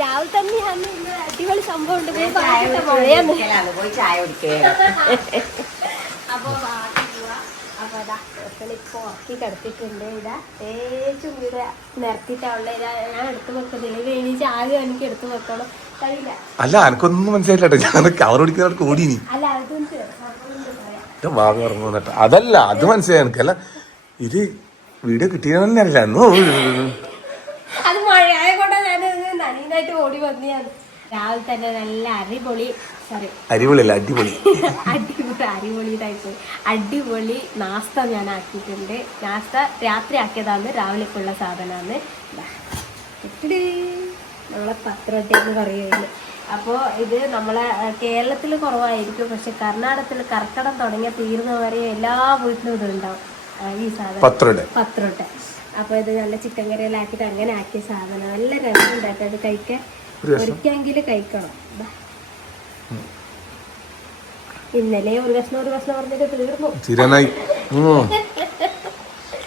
രാവിലെ തന്നെയാണ് ഇന്ന് അടിപൊളി സംഭവം ഉണ്ട്. പോയി ചായ കുടിക്കുക അപ്പൊ പാട്ട് പോവാ. അപ്പൊ അതാ ഇപ്പൊ ഉറക്കി കിടത്തിട്ടുണ്ട് ഇതാ തേച്ചും ഇവിടെ നിരത്തിട്ടുള്ള ഇതാ ഞാൻ എടുത്തു വെക്കുന്നില്ല ഇത് എണീച്ച് ആദ്യം എനിക്ക് എടുത്തു വെക്കണം. കഴിയില്ല അല്ല എനിക്കൊന്നും മനസ്സിലായില്ല ഞാൻ കവർ പിടിക്കുന്നവർക്ക് ഓടിനി അല്ല അതൊന്നും അതല്ല അത് മനസ്സിലായി എനിക്കല്ല ഇത് വീഡിയോ കിട്ടിയെന്ന് അറിയില്ല എന്നോ അത് മഴയായ കൊണ്ടാ ഞാൻ നനീനായിട്ട് ഓടി വന്നിയാണ്. രാവിലെ തന്നെ നല്ല അടിപൊളി സോറി അരിപൊളിയല്ല അടിപൊളി. അടിപൊളി അടിപൊളി ടൈപ്പ് അടിപൊളി നാസ്ത ഞാൻ ആക്കിയിട്ടുണ്ട്. നാസ്ത രാത്രി ആക്കിയതാണ്. രാവിലേക്കുള്ള സാധനമാണ്. നമ്മളെ എന്ന് പറയുന്നത് അപ്പോൾ ഇത് നമ്മളെ കേരളത്തിൽ കുറവായിരിക്കും. പക്ഷെ കർണാടകത്തിൽ കർക്കടം തുടങ്ങിയ തീർന്നവരെ എല്ലാ വീട്ടിലും ഇതുണ്ടാവും. ഈ സാധനം. പത്രോട്ടെ അപ്പോൾ ഇത് നല്ല ചിക്കൻ കറിയിലാക്കിയിട്ട് അങ്ങനെ ആക്കിയ സാധനം. നല്ല രസമുണ്ടാക്കി അത് കഴിക്കാൻ. ഒരിക്കലെങ്കിലും കഴിക്കണം. ഇന്നലെ ഒരു കഷ്ണം ഒരു കഷ്ണം പറഞ്ഞിട്ട് തീർന്നു.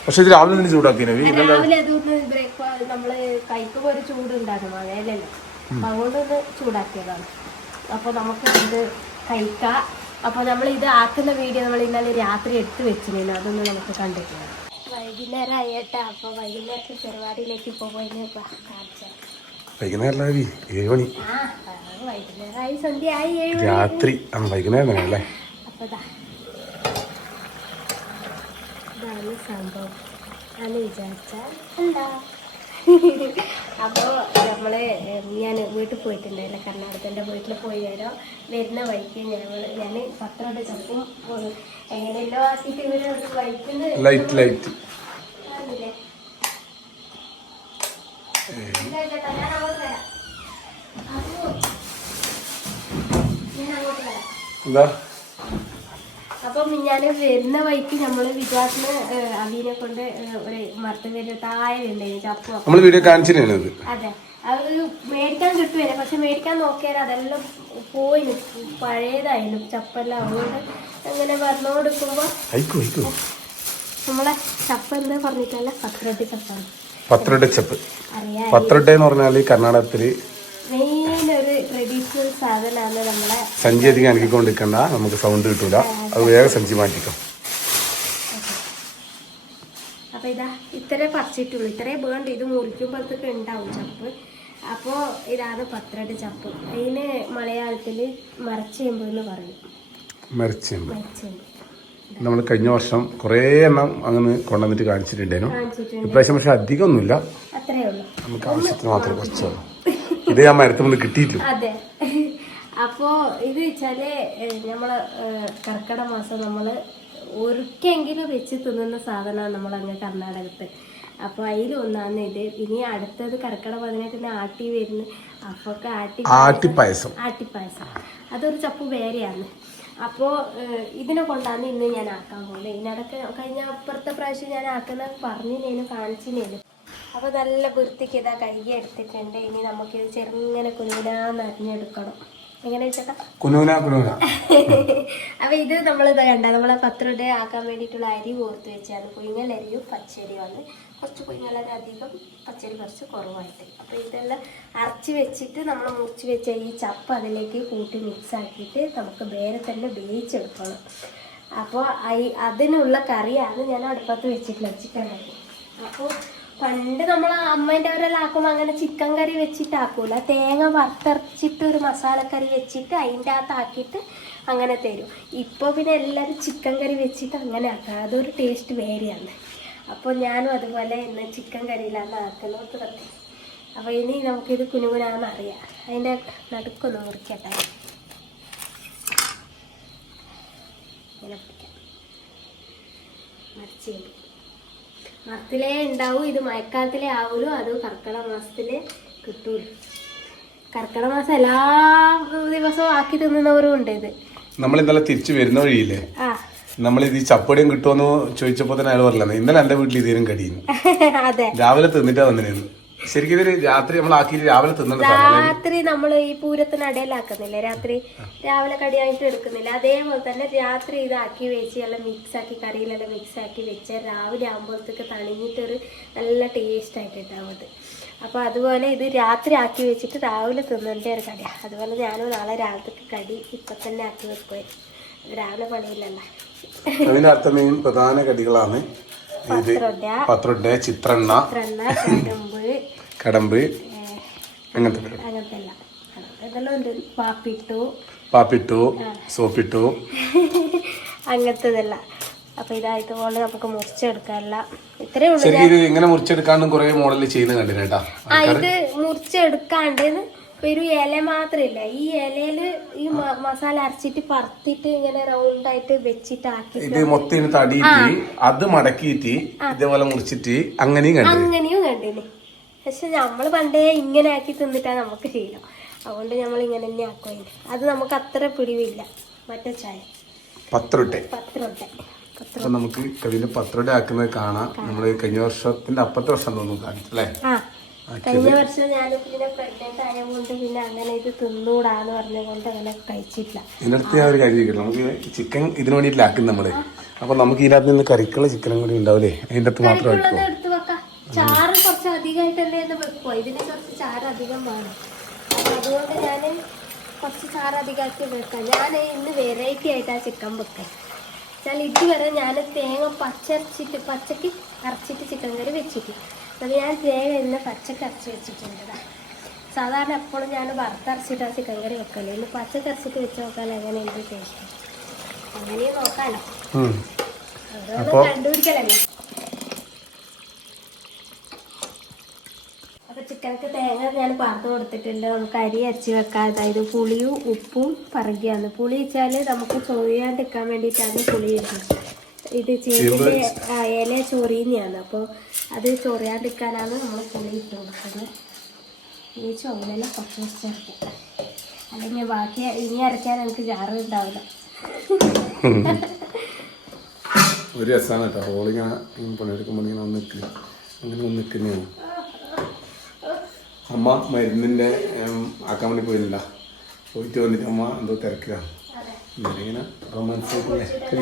പക്ഷെ ഇത് രാവിലെ തന്നെ ചൂടാക്കി രാവിലെ അതുകൊണ്ട് ബ്രേക്ക്ഫാസ്റ്റ് നമ്മൾ കഴിക്കുമ്പോൾ ഒരു ചൂട് ഉണ്ടാകും മഴയല്ലല്ലോ അപ്പൊ അതുകൊണ്ടൊന്ന് ചൂടാക്കിയതാണ്. അപ്പൊ നമുക്ക് ഇത് കഴിക്കാം. അപ്പൊ നമ്മൾ ഇത് ആക്കുന്ന വീഡിയോ നമ്മൾ ഇന്നലെ രാത്രി എടുത്ത് വെച്ചിരുന്നു. അതൊന്ന് നമുക്ക് കണ്ടിട്ടില്ല വൈകുന്നേരം ആയിട്ടാ അപ്പൊ വൈകുന്നേരത്തെ പരിപാടിയിലേക്ക് പോയി കാണിച്ചു വൈകുന്നേരം ഏഴ് മണി. വൈകുന്നേരമായി. സന്ധ്യ ആയി ഏഴ്. രാത്രി. ആ വൈകുന്നേരം അല്ലേ? അപ്പൊ. ഇതാണ് സംഭവം. എന്ന് വിചാരിച്ചാൽ എന്താ? അപ്പോൾ നമ്മൾ ഞാൻ വീട്ടിൽ പോയിട്ടുണ്ടായില്ല. കർണാടകത്തിന്റെ വീട്ടിൽ പോയി വരാം. വരുന്ന വഴിക്ക് ഞങ്ങൾ ഞാൻ പത്രം ചപ്പും എങ്ങനെയല്ലോ ആക്കിയിട്ട് ഇവർ വഴിക്കുന്ന ലൈറ്റ് ലൈറ്റ് ആണില്ലേ? ഇല്ല, ഇല്ല, ഞാൻ അങ്ങോട്ട് വരാം. അപ്പോ, ഞാൻ അങ്ങോട്ട് വരാം എന്താ? അപ്പം ഞാൻ വരുന്ന വഴിക്ക് നമ്മൾ വിചാരിക്കുന്ന അബീനെ കൊണ്ട് ഒരു മരത്തുപേര് താഴെ ഉണ്ടായിരുന്നു നമ്മൾ വീഡിയോ കാണിച്ചിരുന്നു ഇത് അതെ. അത് മേടിക്കാൻ കിട്ടുവരെ പക്ഷെ മേടിക്കാൻ നോക്കിയാൽ അതെല്ലാം പോയി പഴയതായാലും ചപ്പെല്ലാം. അതുകൊണ്ട് അങ്ങനെ പറഞ്ഞുകൊടുക്കുമ്പോൾ നമ്മളെ ചപ്പ് എന്താ പറഞ്ഞിട്ടല്ല പത്രട്ടി ചപ്പാണ് പത്രയുടെ ചപ്പ് പത്രട്ടെ എന്ന് പറഞ്ഞാൽ കർണാടകത്തിൽ മെയിൻ സഞ്ചി അധികം അനക്കിക്കൊണ്ടിരിക്കണ്ട. നമുക്ക് സൗണ്ട് കിട്ടൂല. അത് വേഗം സഞ്ചി മാറ്റിക്കാം അപ്പൊ ഇതാ ഇത്രേ പറിച്ചിട്ടുള്ളൂ. ഇത്രേ വേണ്ട ഇത് മുറിക്കുമ്പോഴത്തേക്ക് ഉണ്ടാവും ചപ്പ്. അപ്പോൾ ഇതാണ് പത്രയുടെ ചപ്പ്. അതിന് മലയാളത്തിൽ മരച്ചേമ്പ് എന്ന് പറയും. മരച്ചേമ്പ് നമ്മൾ കഴിഞ്ഞ വർഷം കുറേ എണ്ണം അങ്ങനെ കൊണ്ടുവന്നിട്ട് കാണിച്ചിട്ടുണ്ടായിരുന്നു. കാണിച്ചിട്ടുണ്ട്. ഇപ്രാവശ്യം പക്ഷെ അധികമൊന്നുമില്ല. നമുക്ക് ആവശ്യത്തിന് മാത്രമേ കുറച്ചുള്ളൂ ഇത് ഞാൻ മരത്തുമ്പോൾ കിട്ടിയിട്ടില്ല അതെ. അപ്പോ ഇത് വെച്ചാൽ നമ്മൾ കർക്കിട കർക്കിടക മാസം നമ്മൾ ഒരുക്കെങ്കിലും വെച്ച് തിന്നുന്ന സാധനമാണ് നമ്മളങ്ങ് കർണാടകത്ത്. അപ്പൊ അതിലൊന്നാണ് ഇത്. ഇനി അടുത്തത് കർക്കിടക പതിനെട്ടിന് ആട്ടി വരുന്നു അപ്പൊക്കെ ആട്ടി ആട്ടിപ്പായസം ആട്ടിപ്പായസം അതൊരു ചപ്പ് വേറെയാണ്. അപ്പോൾ ഇതിനെ കൊണ്ടാണ് ഇന്ന് ഞാൻ ആക്കാൻ പോകുന്നത് ഇതിനടക്ക് കഴിഞ്ഞ അപ്പുറത്തെ പ്രാവശ്യം ഞാൻ ആക്കുന്ന പറഞ്ഞു കാണിച്ചിനേനു. അപ്പോൾ നല്ല വൃത്തിക്ക് ഇതാ കഴുകി എടുത്തിട്ടുണ്ട്. ഇനി നമുക്കിത് ചെറുങ്ങനെ കുനൂനാന്ന് അറിഞ്ഞെടുക്കണം എങ്ങനെ ചേട്ടാ? അപ്പോൾ ഇത് നമ്മൾ ഇതാ കണ്ട നമ്മളെ പത്രയുടെ ആക്കാൻ വേണ്ടിയിട്ടുള്ള അരി കോർത്ത് വെച്ചാണ്. പുഴുങ്ങലരിയും വന്ന് കുറച്ച് പുഴുങ്ങലരി അധികം പച്ചരി കുറച്ച് കുറവായിട്ട്. അപ്പോൾ ഇതെല്ലാം അരച്ച് വെച്ചിട്ട് നമ്മൾ മുറിച്ച് വെച്ച ഈ ചപ്പ് അതിലേക്ക് കൂട്ടി മിക്സ് ആക്കിയിട്ട് നമുക്ക് വേറെ തന്നെ വേവിച്ചെടുക്കണം. അപ്പോൾ അതിനുള്ള കറിയാണ് ഞാൻ അടുപ്പത്ത് വെച്ചിട്ടുള്ള ചിക്കൻ കറി അപ്പോൾ പണ്ട് നമ്മൾ അമ്മേന്റെ അവരെല്ലാം അങ്ങനെ ചിക്കൻ കറി വെച്ചിട്ട് ആക്കൂല. തേങ്ങ വറുത്തരച്ചിട്ട് ഒരു മസാലക്കറി വെച്ചിട്ട് അതിന്റെ അകത്താക്കിയിട്ട് അങ്ങനെ തരും. ഇപ്പോൾ പിന്നെ എല്ലാവരും ചിക്കൻ കറി വെച്ചിട്ട് അങ്ങനെ ആക്കാം. അതൊരു ടേസ്റ്റ് വേറെയാണ്. അപ്പോൾ ഞാനും അതുപോലെ ഇന്ന് ചിക്കൻ കറിയിലാണ് ആക്കുന്നത് തുടങ്ങി അപ്പോൾ ഇനി നമുക്കിത് കുനുകുനാന്ന് അറിയാം. അതിന്റെ നടുക്കൊന്ന് മുറിക്കട്ടെ. ഇങ്ങനെ പിടിക്കാം മരച്ചേമ്പ് മരത്തിലേ ഉണ്ടാവും. ഇത് മഴക്കാലത്തിലേ ആവുള്ളൂ. അത് കർക്കിടക മാസത്തിൽ കിട്ടൂല. കർക്കിടക മാസം എല്ലാ ദിവസവും ആക്കി തിന്നുന്നവരും ഉണ്ട് ഇത്. നമ്മൾ ഇന്നലെ തിരിച്ചു വരുന്ന വഴിയില്ലേ? നമ്മൾ ഇത് ഈ ചപ്പടിയും കിട്ടുമെന്ന് ചോദിച്ചപ്പോ തന്നെ അയാൾ പറഞ്ഞില്ല ഇന്നലെ എന്റെ വീട്ടിൽ ഇതേരും കടിയുന്നു. അതെ. രാവിലെ തിന്നിട്ടാ വന്നിരുന്നു ശരിക്കും ഇവർ രാത്രി നമ്മൾ ആക്കി രാവിലെ തിന്നേണ്ട സാധനം രാത്രി നമ്മൾ ഈ പൂരത്തിന് അടയിലാക്കുന്നില്ലേ? രാത്രി രാവിലെ കടിയായിട്ട് എടുക്കുന്നില്ല? അതേപോലെ തന്നെ രാത്രി ഇതാക്കി വെച്ച് എല്ലാം മിക്സ് ആക്കി കറിയിലെല്ലാം മിക്സ് ആക്കി വെച്ച് രാവിലെ ആകുമ്പോഴത്തേക്ക് തണിഞ്ഞിട്ടൊരു നല്ല ടേസ്റ്റ് ആയിട്ട് ഉണ്ടാവും അത്. അപ്പോൾ അതുപോലെ ഇത് രാത്രി ആക്കി വെച്ചിട്ട് രാവിലെ തിന്നേണ്ട ഒരു കടിയാണ് അതുപോലെ ഞാനും നാളെ രാവിലത്തെ കടി ഇപ്പം തന്നെ ആക്കി വെക്കുവേ രാവിലെ പണിയില്ലല്ലോ. മെയിൻ പ്രധാന കടികളാണ് ഇത് പത്രൊട ചിത്രണ്ണ കടമ്പ് അങ്ങനത്തെ പാപ്പിട്ടു. പാപ്പിട്ടു സോപ്പിട്ടു. അങ്ങനത്തതെല്ലാം. അപ്പൊ ഇതായിട്ട് പോലെ നമുക്ക് മുറിച്ചെടുക്കാനല്ല ഇത്രേ ഉള്ളൂ ഇങ്ങനെ മുറിച്ചെടുക്കാണ്ടും കുറെ മോഡലിൽ ചെയ്യുന്ന കണ്ടിട്ടാ ഇത് മുറിച്ചെടുക്കാണ്ട് ഒരു ഇല മാത്രമില്ല ഈ ഇലയിൽ ഈ മസാല അരച്ചിട്ട് പറത്തിട്ട് ഇങ്ങനെ റൗണ്ട് ആയിട്ട് വെച്ചിട്ട് ആക്കി ഇത് മൊത്തം തടിയിട്ട് അത് മടക്കിയിട്ട് ഇതേപോലെ മുറിച്ചിട്ട് അങ്ങനെയും കണ്ടു. അങ്ങനെയും കണ്ടിന്. പക്ഷെ നമ്മൾ പണ്ടേ ഇങ്ങനെ ആക്കി തിന്നിട്ടാ നമുക്ക് ശീലം. അതുകൊണ്ട് നമ്മൾ ഇങ്ങനെ തന്നെ ആക്കുവാൻ അത് നമുക്ക് അത്ര പിടിവില്ല. മറ്റേ ചായ. പത്രൊട്ടെ പത്രമുണ്ട് പത്രം അപ്പൊ നമുക്ക് കവിന്റെ പത്രൊട്ടെ ആക്കുന്നത് കാണാം. നമ്മൾ കഴിഞ്ഞ വർഷത്തിന്റെ അപ്പത്തെ വർഷം തോന്നുന്നു കാണിച്ചല്ലേ കഴിഞ്ഞ വർഷം ഞാൻ പിന്നെ പ്രഗ്നന്റ് ആയതുകൊണ്ട് പിന്നെ അങ്ങനെ ഇത് തിന്നൂടാന്ന് പറഞ്ഞുകൊണ്ട് അങ്ങനെ കഴിച്ചിട്ടില്ല. ഞാൻ ഒരു കാര്യം ചോദിക്കട്ടെ. നമുക്ക് ചിക്കൻ ഇതിന് വേണ്ടിയിട്ടില്ല ആക്കും നമ്മൾ. അപ്പൊ നമുക്ക് ഇതിനകത്ത് നിന്ന് കറിക്കുള്ള ചിക്കനും കൂടി ഉണ്ടാവില്ലേ അതിന്റെ അടുത്ത് മാത്രം എടുത്ത് വെക്കാം. ചാറ് കുറച്ച് അധികമായിട്ടല്ലേ എന്ന് വെക്കുവോ? ഇതിന് കുറച്ച് ചാറ് അധികം വേണം. അപ്പൊ അതുകൊണ്ട് ഞാൻ കുറച്ച് ചാറ് അധികമാക്കി വെക്കാം. ഞാൻ ഇന്ന് വെറൈറ്റി ആയിട്ടാ ചിക്കൻ വെക്കാൻ വെച്ചാൽ ഇതുവരെ ഞാൻ തേങ്ങ പച്ചരച്ചിട്ട് പച്ചക്ക് അരച്ചിട്ട് ചിക്കൻ കറി വെച്ചിട്ട് അത് ഞാൻ തേങ്ങ ഇന്ന് പച്ചക്കരച്ച് വെച്ചിട്ടുണ്ട്. സാധാരണ എപ്പോഴും ഞാൻ വറുത്തരച്ചിട്ടാണ് ചിക്കൻ കറി വെക്കൽ ഇന്ന് പച്ചക്കരച്ചിട്ട് വെച്ച് നോക്കാൻ എങ്ങനെയുണ്ട് ടേസ്റ്റ് അങ്ങനെയും നോക്കാനോ ഉം. ഓരോന്ന് കണ്ടുപിടിക്കലല്ലേ? അപ്പൊ ചിക്കനക്ക് തേങ്ങ ഞാൻ പറത്ത് കൊടുത്തിട്ടുണ്ട്. നമുക്ക് അരി അരച്ച് വെക്കാം. അതായത് പുളിയും ഉപ്പും പറകിയാണ് പുളി വെച്ചാൽ നമുക്ക് ചൊറിയാണ്ടിരിക്കാൻ വേണ്ടിയിട്ടാണ് പുളി ഇടുന്നത് ഇത് ചേമ്പിന്റെ ആ, ഇല ചൊറിയുന്നതാണ് അപ്പോൾ അത് ചൊറിയാണ്ടിരിക്കാനാണ് നമ്മൾ പുളി ഇട്ട് കൊടുക്കുന്നത് ഈ ചുവലെല്ലാം കുറച്ച് കുറച്ച് ചേർക്കും അല്ലെങ്കിൽ ബാക്കി ഇനി അരയ്ക്കാൻ എനിക്ക് ജാറ് ഉണ്ടാവില്ല. ഒരു രസമാണ് കേട്ടോ. ഹോളിങ്ങനെ പണിയെടുക്കുമ്പോൾ ഇങ്ങനെ ഒന്ന് നിൽക്കുക അങ്ങനെ ഒന്ന് നിൽക്കുന്നതാണ് അമ്മ മരുന്നിന്റെ ആക്കാൻ വേണ്ടി പോയില്ല പോയിട്ട് വന്നിട്ട് അമ്മ എന്തോ തിരക്കുക റൊമാൻസ് ആയിട്ട്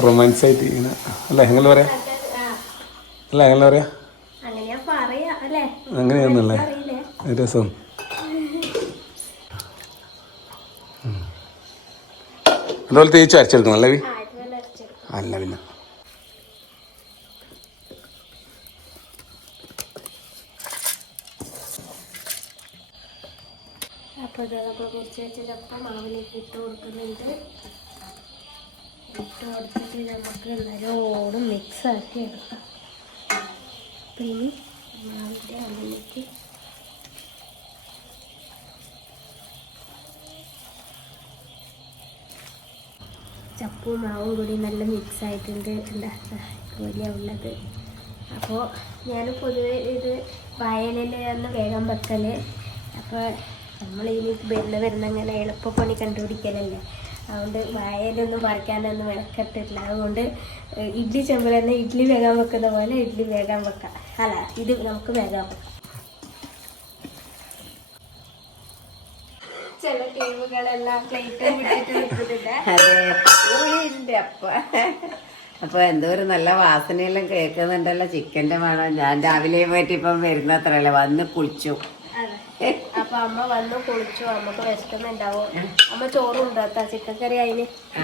റൊമാൻസ് ആയിട്ട് ഇങ്ങനെ അല്ല എങ്ങനെ പറയാ? അല്ല എങ്ങനെ പറയാ? അങ്ങനെയാന്നല്ലേ? രസം. അതുപോലെ തേച്ച് അരച്ചെടുക്കണം അല്ലേ അല്ല പിന്നെ അപ്പോൾ ഇത് നമ്മൾ കുറച്ച് വെച്ചപ്പം മാവിലേക്ക് ഇട്ട് കൊടുക്കുന്നുണ്ട് ഇട്ട് കൊടുത്തിട്ട് നമുക്ക് ചപ്പും മാവും കൂടി നല്ല മിക്സ് ആയിട്ടുണ്ട് എന്താ വലിയ ഉള്ളത്. അപ്പോൾ ഞാൻ പൊതുവെ ഇത് വയലിലാണ് വേഗം വെക്കൽ. അപ്പോൾ നമ്മൾ ഇനി വരുന്ന വരുന്ന അങ്ങനെ എളുപ്പപ്പണി കണ്ടുപിടിക്കലല്ലേ? അതുകൊണ്ട് വയലൊന്നും പറിക്കാനൊന്നും വിളക്കട്ടില്ല അതുകൊണ്ട് ഇഡ്ഡലി ചെമ്പിൽ തന്നെ ഇഡ്ഡലി വേഗം വെക്കുന്ന പോലെ ഇഡ്ഡലി വേഗം വെക്കാം. അല്ല ഇത് നമുക്ക് വേഗം വെക്കാം. ചില ടീമുകളെല്ലാം പ്ലേറ്റ് അപ്പ. അപ്പൊ എന്തോ ഒരു നല്ല വാസനയെല്ലാം കേൾക്കുന്നുണ്ടല്ലോ. ചിക്കന്റെ മണം. ഞാൻ രാവിലെ പോയിട്ട് ഇപ്പം വരുന്നത്രല്ല വന്ന് കുളിച്ചു. അപ്പൊ അമ്മ വന്നു കുളിച്ചു. അമ്മയ്ക്ക് വിശക്കുന്നുണ്ടാവും. അമ്മ ചോറ് ഉണ്ടാത്ത ചിക്കൻ കറി അതിന് ആ,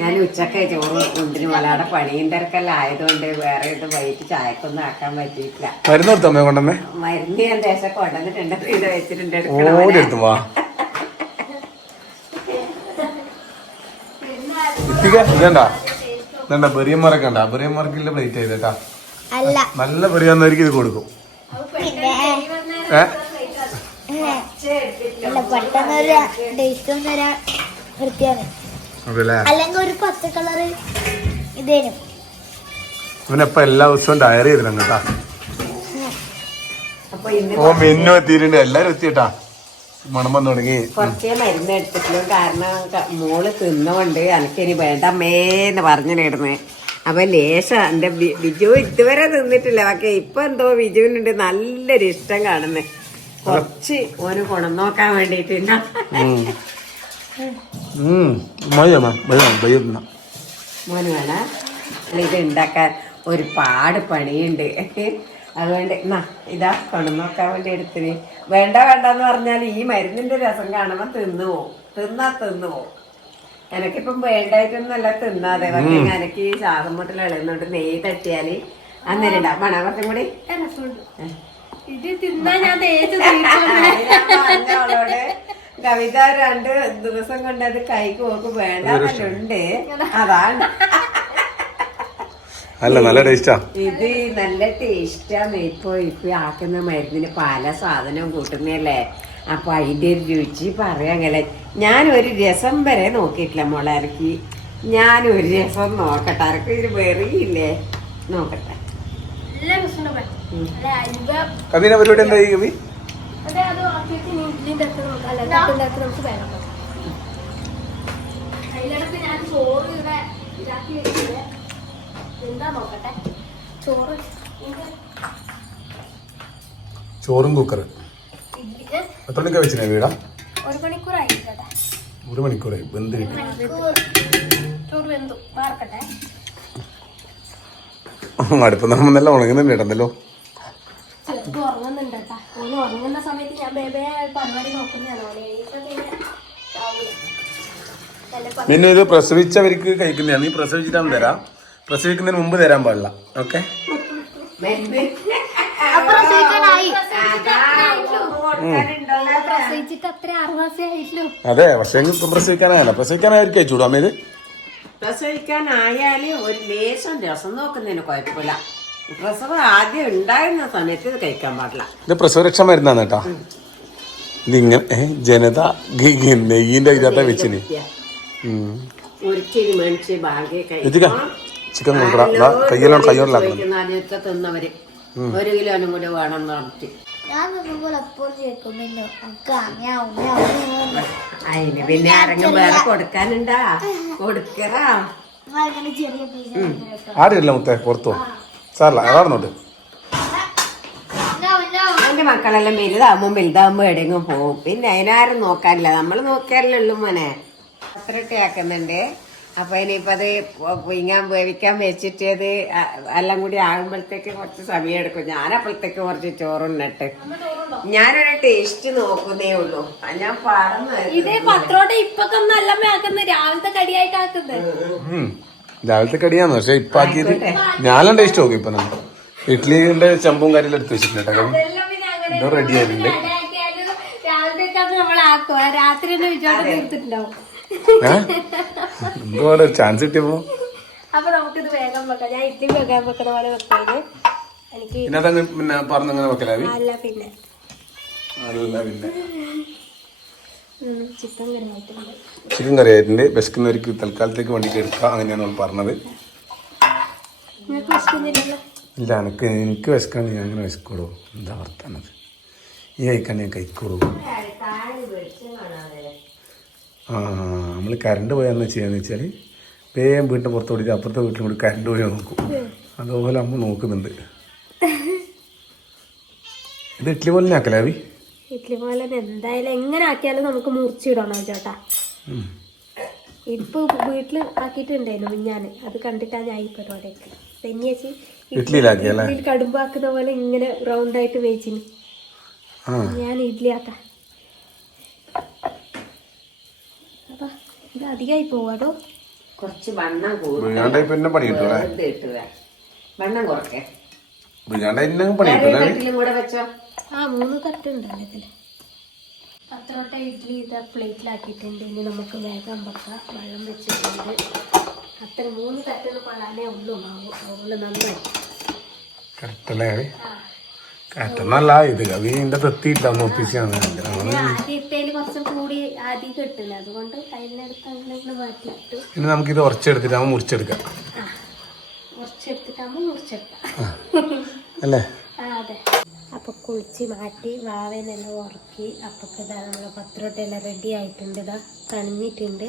ഞാൻ ഉച്ചയ്ക്ക് ചോറ് കൊണ്ടിന് വളരെ പണിയും തിരക്കെല്ലാം ആയതുകൊണ്ട് വേറെ ഇത് വൈകിട്ട് ചായക്കൊന്നും ആക്കാൻ പറ്റിയിട്ടില്ല. മരുന്ന് കൊണ്ടുവന്നേ? ഞാൻ ദേശം കൊണ്ടുവന്നിട്ടുണ്ട്. ഇത് വെച്ചിട്ടുണ്ട് ഇതണ്ട. ബെറിയന്മാരൊക്കെ ഉണ്ടാ ബെറിയന്മാർക്കില്ല പ്ലേറ്റ് ചെയ്തേട്ടാ നല്ല ഇത് കൊടുക്കും. അല്ല പെട്ടെന്നൊരു ടേസ്റ്റ് ഒന്നൊരു വൃത്തിയാണ്. അതല്ലേ? അല്ലെങ്കിൽ ഒരു പച്ച കളറ് ഇതേനും. അവനെപ്പ എല്ലാ ദിവസവും ഡയറി ചെയ്തിരണം കേട്ടാ. ഓ മിന്നു എത്തിയിട്ടുണ്ട്. എല്ലാരും എത്തിയിട്ടാ. മണം വന്നു തുടങ്ങി. കുറച്ചേ മരുന്ന് എടുത്തിട്ടുള്ളൂ. കാരണം മോൾ തിന്നുകൊണ്ട് എനിക്കിനി വേണ്ടമ്മേന്ന് പറഞ്ഞിടുന്നേ അപ്പൊ ലേശ എന്റെ ബിജു ഇതുവരെ തിന്നിട്ടില്ല. പക്ഷെ ഇപ്പൊ എന്തോ ബിജുവിനുണ്ട് നല്ലൊരു ഇഷ്ടം കാണുന്നേ. കുറച്ച് ഒരു ഗുണം നോക്കാൻ വേണ്ടിട്ട് മോന് വേണ. ഇത് ഉണ്ടാക്കാൻ ഒരുപാട് പണിയുണ്ട്. അതുകൊണ്ട് എന്നാ ഇതാ കൊണ്ടു നോക്കാൻ വേണ്ടി എടുത്തിന്. വേണ്ട വേണ്ട എന്ന് പറഞ്ഞാൽ ഈ മരുന്നിന്റെ രസം കാണുമ്പോൾ തിന്നു പോവും. തിന്നാ തിന്നു പോവും. എനക്കിപ്പം വേണ്ടായിട്ടൊന്നല്ല തിന്നാതെ. പക്ഷെ എനിക്ക് ഈ ശ്വാസം മുട്ടിൽ ഇളകുന്നുണ്ട് നെയ്യ് തട്ടിയാൽ അന്നേരം ഉണ്ടാവും. വേണോ കുറച്ചും കൂടി. രസമുണ്ട് ഇത് തിന്നാ ഞാൻ തേച്ച് കവിത രണ്ട് ദിവസം കൊണ്ട് അത് കൈക്ക് പോക്ക് വേണ്ടെന്നുണ്ട് അതാണ്. അല്ല നല്ല ടേസ്റ്റാ. ഇത് നല്ല ടേസ്റ്റാ ഇപ്പൊ ഇപ്പൊ ആക്കുന്ന മരുന്നിന് പല സാധനവും കൂട്ടുന്നല്ലേ അപ്പൊ അതിന്റെ ഒരു രുചി പറയാങ്ങനെ ഞാൻ ഒരു രസം വരെ നോക്കിയിട്ടില്ല മോളെ അരക്ക് ഞാൻ ഒരു രസം നോക്കട്ടെ. അരക്ക് ഇത് വെറിയില്ലേ നോക്കട്ടെ. കവിന പരിപാടി എന്തായി കവി? ചോറ് കുക്കർ എത്ര മണിക്കാ വെച്ചിനെ വീടാ? ഒരു മണിക്കൂറായി ഒരു മണിക്കൂറായി. വെന്ത് കിട്ടി. ചോറ് വെന്തു. അടുപ്പം നമ്മൾ നല്ല ഉണങ്ങുന്നുണ്ട് കേട്ടല്ലോ ചെറുത് ഉറങ്ങുന്നുണ്ട് കേട്ടാ ഓന് ഉറങ്ങുന്ന സമയത്ത് ഞാൻ ബേബേ പരിപാടി നോക്കുന്നതാണ്. ഓനെ ഇത് പ്രസവിച്ചവർക്ക് കഴിക്കുന്നതാണ്. നീ പ്രസവിച്ചിട്ടാണ് തരാം. പ്രസവിക്കുന്നതിന് മുമ്പ് തരാൻ പാടില്ല. ഓക്കെ? പ്രസവിച്ചിട്ട് അതെ പക്ഷേ പ്രസവിക്കാനായാലും പ്രസവിക്കാനായല്ല. പ്രസവിക്കാനായിരിക്കും കഴിച്ചൂടാ അമ്മ ഇത്. പ്രസവിക്കാനായാലും ഒരു ലേശം രസം നോക്കുന്നതിന് കുഴപ്പമില്ല. പ്രസവം ആദ്യം ഉണ്ടായിരുന്ന സമയത്ത് ഇത് കഴിക്കാൻ പാടില്ല. ഇത് പ്രസവരക്ഷ മരുന്നാണ് കേട്ടോ. ഇതിങ്ങനെ ജനത നെയ്യിന്റെ ഇതിനകത്താ വെച്ചിന്. ഒരിക്കലും ചിക്കൻ കയ്യിലാണ് കയ്യെല്ലാം തിന്നവര് ഒരു കിലോനും കൂടി വേണം എന്ന് പറഞ്ഞിട്ട്. അതിന് പിന്നെ ആരെങ്കിലും വേറെ കൊടുക്കാനുണ്ടാ? കൊടുക്കറാ? പീസ് ആരുമില്ല മുത്തേ? പുറത്തു? സാറല്ല അതാർന്നോട്ട് എന്റെ മക്കളെല്ലാം വലുതാകുമ്പോ വലുതാകുമ്പോ എവിടെയെങ്കിലും പോകും. പിന്നെ അതിനാരും നോക്കാനില്ല. നമ്മൾ നോക്കിയാലേ ഉള്ളൂ മോനെ. അത്രയൊക്കെ ആക്കുന്നുണ്ട്. അപ്പൊ ഇനിയിപ്പോ അത് പൊയ്ങ്ങാൻ വേവിക്കാൻ വെച്ചിട്ട് അത് അ- എല്ലാം കൂടി ആകുമ്പോഴത്തേക്ക് കുറച്ച് സമയം എടുക്കും. ഞാനപ്പോഴത്തേക്ക് കുറച്ച് ചോറുണ്ണിട്ട്. ഞാനൊരു ടേസ്റ്റ് നോക്കുന്നേ ഉള്ളൂ. ഞാൻ പറഞ്ഞു ഇതേ പത്രോട്ട് ഇപ്പൊക്കെ നല്ല ആക്കുന്നത് രാവിലത്തെ കടിയായിട്ട് ആക്കുന്നത് രാവിലത്തെ കടിയാന്ന് പക്ഷെ ഇപ്പൊ ആക്കിയത് ഞാനെല്ലാം ടേസ്റ്റ് നോക്കും ഇപ്പൊ നമ്മൾ ഇഡ്ലിന്റെ ചമ്പും കാര്യമെല്ലാം എടുത്ത് വെച്ചിട്ടുണ്ട് കേട്ടോ. റെഡി ആയിട്ടുണ്ട്. ചാൻസ് കിട്ടിയപ്പോ? അപ്പൊ നമുക്കിത് വേഗം വെക്കാം. ഞാൻ ഇഡ്ഡലി വെക്കാൻ വെക്കുന്ന പോലെ വെക്കുന്നത് എനിക്ക് പിന്നെ പറഞ്ഞങ്ങനെ വെക്കലാവി അല്ല പിന്നെ. അല്ല പിന്നെ. ചിക്കൻ കറി ആയിട്ടുണ്ട് വിശക്കുന്നവർക്ക് തൽക്കാലത്തേക്ക് വേണ്ടിയിട്ട് എടുക്കാം. അങ്ങനെയാണ് നമ്മൾ പറഞ്ഞത്. ഇല്ല എനിക്ക് എനിക്ക് വിശക്കാണ് ഞാൻ അങ്ങനെ വിശക്കോളൂ എന്താ വർത്താനത്? ഈ കഴിക്കാൻ ഞാൻ കഴിക്കോളൂ ആ നമ്മൾ കറണ്ട് പോയാന്ന് ചെയ്യാന്ന് വെച്ചാൽ വേഗം വീട്ടിന്റെ പുറത്ത് ഓടിച്ച് അപ്പുറത്തെ വീട്ടിലും കൂടി കറണ്ട് പോയാൽ നോക്കും. അതുപോലെ അമ്മ നോക്കുന്നുണ്ട്. ഇത് ഇഡ്ഡലി പോലെ ആക്കലാവി ഇഡ്ഡലി പോലെ എന്തായാലും എങ്ങനെ ആക്കിയാലും നമുക്ക് മുറിച്ചിടണം ചേട്ടാ? ഇപ്പൊ വീട്ടിൽ ആക്കിയിട്ടുണ്ടായിരുന്നു ഞാൻ അത് കണ്ടിട്ടാണ് ഞാൻ ഈ പരിപാടിയൊക്കെ. പിന്നെ ഇഡ്ഡലി കടുമ്പാക്കുന്ന പോലെ ഇങ്ങനെ റൗണ്ട് ആയിട്ട് വേച്ചിന് ആ. ഞാൻ ഇഡ്ഡലി ആക്കാം. അപ്പൊ ഇത് അധികമായി പോവാടോ കുറച്ച് വണ്ണം കൂടും. പിന്നെ പണി വണ്ണം കുറക്കേ കൂടെ വെച്ചോ. ആ മൂന്ന് തട്ടുണ്ടല്ലോ ഇതിൽ പത്രോട്ട ഇഡ്ഡലി ഇത് പ്ലേറ്റിലാക്കിയിട്ടുണ്ട്. ഇനി നമുക്ക് വേഗം വെക്കാം. വെള്ളം വെച്ചിട്ടുണ്ട്. അത്ര മൂന്ന് തട്ടുകൾ പാടാനേ ഉള്ളൂ മാവ്. അതുകൊണ്ട് നന്നായി. കറക്റ്റല്ലേ? കറക്റ്റെന്നല്ല ഇത്. കവി എന്റെ കുറച്ച് കൂടി ആദ്യം കിട്ടില്ല അതുകൊണ്ട് അതിനടുത്ത് അങ്ങനെ മാറ്റിയിട്ടു. ഇനി നമുക്കിത് ഉറച്ചെടുത്തിട്ട് മുറിച്ചെടുക്കാം. അല്ലേ? അപ്പൊ കുളിച്ച് മാറ്റി വാവേനെല്ലാം ഉറക്കി അപ്പൊക്കെ ഇതാ നമ്മളെ പത്രോട്ടെല്ലാം റെഡി ആയിട്ടുണ്ട് ഇതാ തണിഞ്ഞിട്ടുണ്ട്.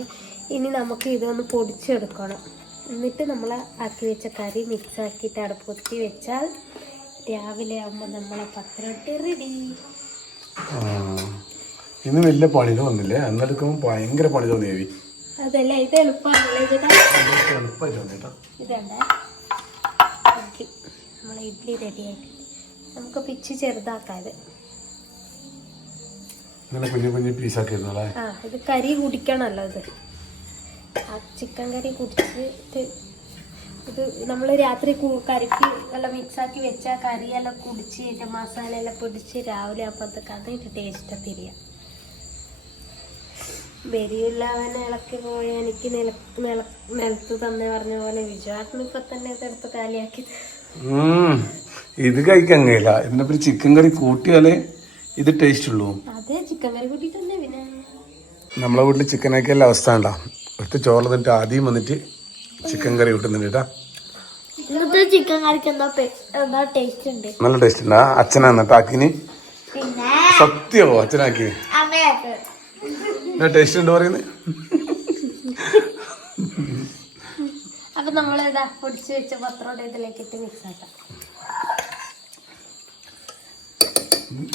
ഇനി നമുക്ക് ഇതൊന്ന് പൊടിച്ചെടുക്കണം. എന്നിട്ട് നമ്മൾ ആക്കി വെച്ച കറി മിക്സ് ആക്കിയിട്ട് അടുപ്പൊത്തി വെച്ചാൽ രാവിലെ ആകുമ്പോൾ നമ്മളെ പത്രോട്ട് റെഡി. ഇന്ന് വലിയ പണി തോന്നില്ലേ അന്നെടുക്കുമ്പോൾ ഭയങ്കര പണി തോന്നിയാവി അതല്ലേ ഇത് എളുപ്പമാണല്ലേ ചേട്ടാ എളുപ്പമായി കേട്ടോ ഓക്കെ ഇഡ്ഡലി റെഡിയായി നമുക്ക് പിച്ച് ചെറുതാക്കാത്. ആ ഇത് കറി കുടിക്കണമല്ലോ ഇത്. ആ ചിക്കൻ കറി കുടിച്ചിട്ട് ഇത് നമ്മൾ രാത്രി കറിക്ക് എല്ലാം മിക്സാക്കി വെച്ച കറിയെല്ലാം കുടിച്ച് ഇതിന്റെ മസാല എല്ലാം പിടിച്ച് രാവിലെ അപ്പോഴത്തേക്ക് അതിന്റെ ടേസ്റ്റ് തിരിയാം. ബെരിയുള്ളവൻ ഇളക്കി പോയ എനിക്ക് നില നില നിലത്ത് തന്നെ പറഞ്ഞ പോലെ വിജുവാട്ടിന് ഇപ്പൊ തന്നെ ഇതെടുത്ത് കാലിയാക്കി. ഇത് കഴിക്കാൻ കഴിയില്ല. ഇതിന്റെ പിന്നെ ചിക്കൻ കറി കൂട്ടിയാലേ ഇത് ടേസ്റ്റ് ഉള്ളൂ. നമ്മളെ വീട്ടിൽ ചിക്കൻ ആക്കിയല്ല അവസ്ഥ ഉണ്ടാ ഒറ്റ ചോറ് തന്നിട്ട് ആദ്യം വന്നിട്ട് ചിക്കൻ കറി കിട്ടുന്നുണ്ട് നല്ല ടേസ്റ്റ് ഉണ്ടാ. അച്ഛനാ എന്നിട്ട് പിന്നെ? സത്യമോ അച്ഛനാക്കി? ടേസ്റ്റ് ഉണ്ട് പറയുന്നത് അപ്പൊ നമ്മൾ ഇതാ പൊടിച്ച് വെച്ച പത്രോടെ ഇതിലേക്ക് ഇട്ട് മിക്സ് ആക്കാം.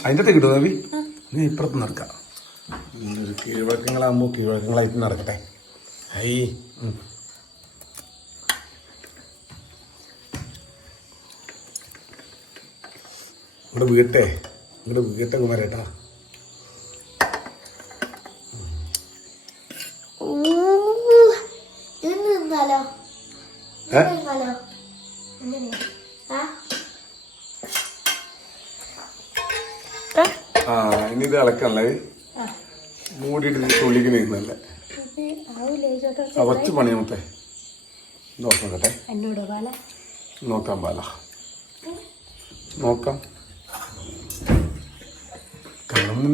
അതിന്റെ കിട്ടുമോ നബി നീ ഇപ്പുറത്ത് നടക്കാം. കീഴ്വഴക്കങ്ങളാകുമ്പോൾ കീഴ്വഴക്കങ്ങളായിട്ട് നടക്കട്ടെ. ഉം. ഇവിടെ വീട്ടെ. ഇവിടെ വീട്ടെ കുമാരേട്ടാ. ഇളക്കല്ലേ മൂടിയിട്ട് തുള്ളിക്ക് നീങ്ങുന്നല്ലേ? കുറച്ച് പണി നോക്കട്ടെ നോക്കാം പാല. നോക്കാം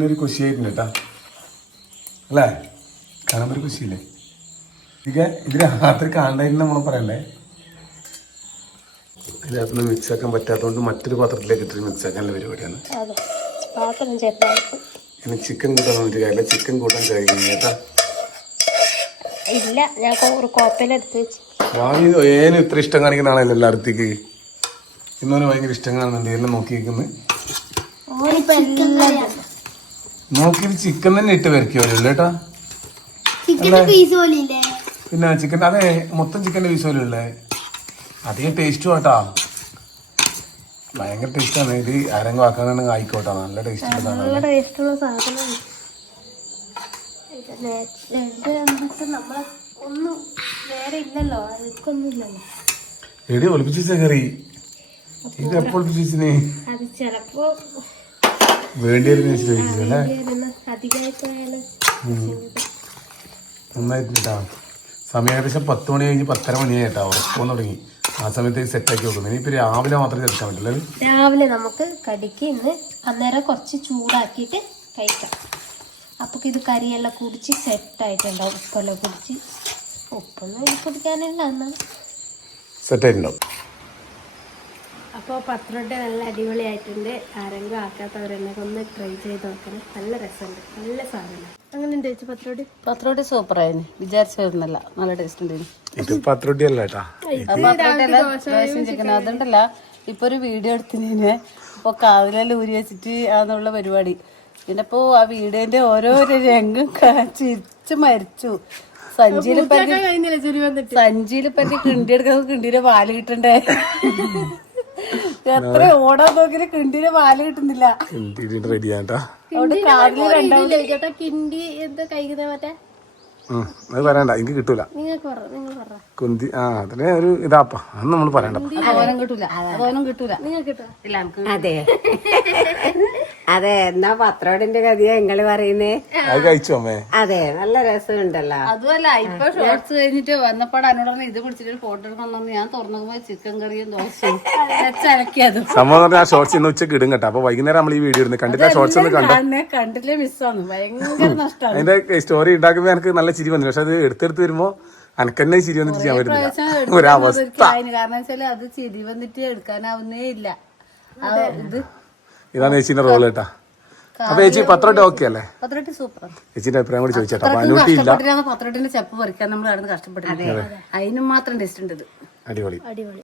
ഒരു കുശിയായിട്ടുണ്ട് കേട്ടാ. അല്ലേ? കാണുമ്പോൾ കൊശിയില്ലേ? കുശിയില്ലേ ഇത് രാത്രി കാണണ്ടായിരുന്നു നമ്മൾ പറയണ്ടേ? ഇതിനകത്തുനിന്ന് മിക്സ് ആക്കാൻ പറ്റാത്തതുകൊണ്ട് മറ്റൊരു പാത്രത്തിലേക്ക് ഇട്ടിട്ട് മിക്സ് ആക്കാനുള്ള പരിപാടിയാണ്. പാത്രം ചെറുതായിട്ട്. ഇനി ചിക്കൻ കൂട്ടാൻ വന്നിട്ട് കാര്യമില്ല ചിക്കൻ കൂട്ടാൻ കഴിയും കേട്ടാ. ഇല്ല ഞാൻ ഒരു കോപ്പയിലെടുത്ത് വെച്ച്. വാങ്ങി ഏനും ഇത്ര ഇഷ്ടം കാണിക്കുന്ന ആളല്ലേ എല്ലായിടത്തേക്ക്? ഇന്നോന് ഭയങ്കര ഇഷ്ടം കാണുന്നുണ്ട് എല്ലാം നോക്കിയിരിക്കുന്നത് ഓനിപ്പോ ചിക്കൻ തന്നെ ഇട്ട് വരയ്ക്കുമല്ലോ കേട്ടാ. പിന്നെ ചിക്കൻ അതെ മൊത്തം ചിക്കന്റെ പീസ് പോലെ ഉള്ളേ. അധികം ടേസ്റ്റും ആട്ടാ. ഭയങ്കര ടേസ്റ്റാണ് ഇത് ആരെങ്കിലും ആക്കാനാണെങ്കിൽ ആയിക്കോട്ടെ. നല്ല ടേസ്റ്റ് സാധനം നല്ല ടേസ്റ്റുള്ള സാധനമാണ് ഇത് നേ- ഇത് എന്നിട്ട് നമ്മളെ ഒന്നും വേറെ ഇല്ലല്ലോ. എടി ഒളിപ്പിച്ച കറി. ഇത് എപ്പോൾ ഒളിപ്പിച്ചിന് അത് ചിലപ്പോ വേണ്ടി വരുന്ന ചോദിച്ചു അല്ലേ? അധികമായി പോയാലും നന്നായിട്ടാ സമയം ഏകദേശം പത്ത് മണി കഴിഞ്ഞ് പത്തര മണിയായിട്ടാ ഉറക്കം തുടങ്ങി. ആ സമയത്ത് സെറ്റാക്കി വെക്കുന്നത് ഇനിയിപ്പോൾ രാവിലെ മാത്രമേ എടുക്കാൻ പറ്റുള്ളൂ. രാവിലെ നമുക്ക് കടിക്ക് ഇന്ന് അന്നേരം കുറച്ച് ചൂടാക്കിയിട്ട് കഴിക്കാം. അപ്പോൾ ഇത് കറിയെല്ലാം കുടിച്ച് സെറ്റായിട്ടുണ്ടാവും ഉപ്പെല്ലാം കുടിച്ച്. ഉപ്പൊന്നും കുടിക്കാനല്ല എന്നാണ് സെറ്റായിട്ടുണ്ടാവും അപ്പോൾ പത്രോട്ട നല്ല അടിപൊളിയായിട്ടുണ്ട്. ആരെങ്കിലും ആക്കാത്തവരെന്നെ ഒന്ന് ട്രൈ ചെയ്ത് നോക്കണം. നല്ല രസമുണ്ട്. നല്ല സാധനം. അങ്ങനെ ഉണ്ട് ചേച്ചി പത്രമൊടി പത്രോട്ടി സൂപ്പറായിരുന്നു വിചാരിച്ചിരുന്നില്ല നല്ല ടേസ്റ്റ് ഉണ്ടായിരുന്നു. ഇത് പത്രൊട്ടി അല്ല കേട്ടാ ചിക്കൻ അതുണ്ടല്ല ഇപ്പൊ ഒരു വീഡിയോ എടുത്തിന് ഇപ്പൊ കാവിലെല്ലാം ഊരി വെച്ചിട്ട് ആന്നുള്ള പരിപാടി. പിന്നെ ഇപ്പൊ ആ വീഡിയോന്റെ ഓരോരോ രംഗം ചിരിച്ച് മരിച്ചു. സഞ്ചിയിൽ സഞ്ചിയിൽ പറ്റി കിണ്ടി എടുക്കുന്ന കിണ്ടിയുടെ പാൽ കിട്ടണ്ടേ? എത്ര ഓടാൻ നോക്കിയിട്ട് കിണ്ടിന് പാൽ കിട്ടുന്നില്ല. റെഡി ആട്ടാ കിണ്ടി എന്താ കഴിക്കുന്ന മറ്റേ? അത് പറയണ്ട എനിക്ക് കിട്ടൂല. നിങ്ങൾക്ക് പറ നിങ്ങൾ പറ. കുന്തി ആ അതിനെ ഒരു ഇതാപ്പാ അത്. നമ്മൾ പറയണ്ട കിട്ടൂല. കിട്ടൂല. അതെ. അതെ എന്നാ പത്രോടിന്റെ കഥയാ നിങ്ങൾ പറയുന്നേ? അത് കഴിച്ചു അമ്മേ? അതെ നല്ല രസമുണ്ടല്ലോ. അതുമല്ല ഇപ്പൊ ഷോർട്സ് കഴിഞ്ഞിട്ട് വന്നപ്പോൾ അനുടനെ ഇത് പിടിച്ചിട്ട് ഫോട്ടോ എടുക്കണം ഞാൻ തുറന്നു ചിക്കൻ കറിയും ദോശയും സംഭവം ആ ഷോർട്സ് ഇന്ന് ഉച്ചയ്ക്ക് ഇടും കേട്ടോ. അപ്പൊ വൈകുന്നേരം നമ്മൾ ഈ വീഡിയോ ഇടുന്നത് കണ്ടില്ല ഷോർട്സ് ഒന്ന് കണ്ടു? കണ്ടില്ല മിസ്സാണ് ഭയങ്കര നഷ്ടമാണ് അതിന്റെ സ്റ്റോറി ഉണ്ടാക്കുമ്പോ എനിക്ക് നല്ല ചിരി വന്നില്ല? പക്ഷെ അത് എടുത്തെടുത്ത് വരുമ്പോ അനക്കെന്നെ ചിരി വന്നിട്ട് ചെയ്യാൻ പറ്റില്ല ഒരവസ്ഥ. കാരണം വെച്ചാൽ അത് ചിരി വന്നിട്ട് എടുക്കാനാവുന്നേ ഇല്ല. ഇത് ഇതാണ് ചേച്ചിന്റെ റോൾ കേട്ടാ അപ്പൊ ചേച്ചി പത്രോട്ട് ഓക്കെ അല്ലേ? പത്രട്ടി സൂപ്പറാണ് ചേച്ചിന്റെ അഭിപ്രായം കൂടി ചോദിച്ചേട്ടാ. അപ്പൊ അനൂട്ടി ഇല്ല. പത്രട്ടിന്റെ ചെപ്പ് പറിക്കാൻ നമ്മൾ കിടന്ന് കഷ്ടപ്പെട്ടില്ല. അതിനും മാത്രം ടേസ്റ്റ് ഉണ്ട് ഇത്. അടിപൊളി. അടിപൊളി.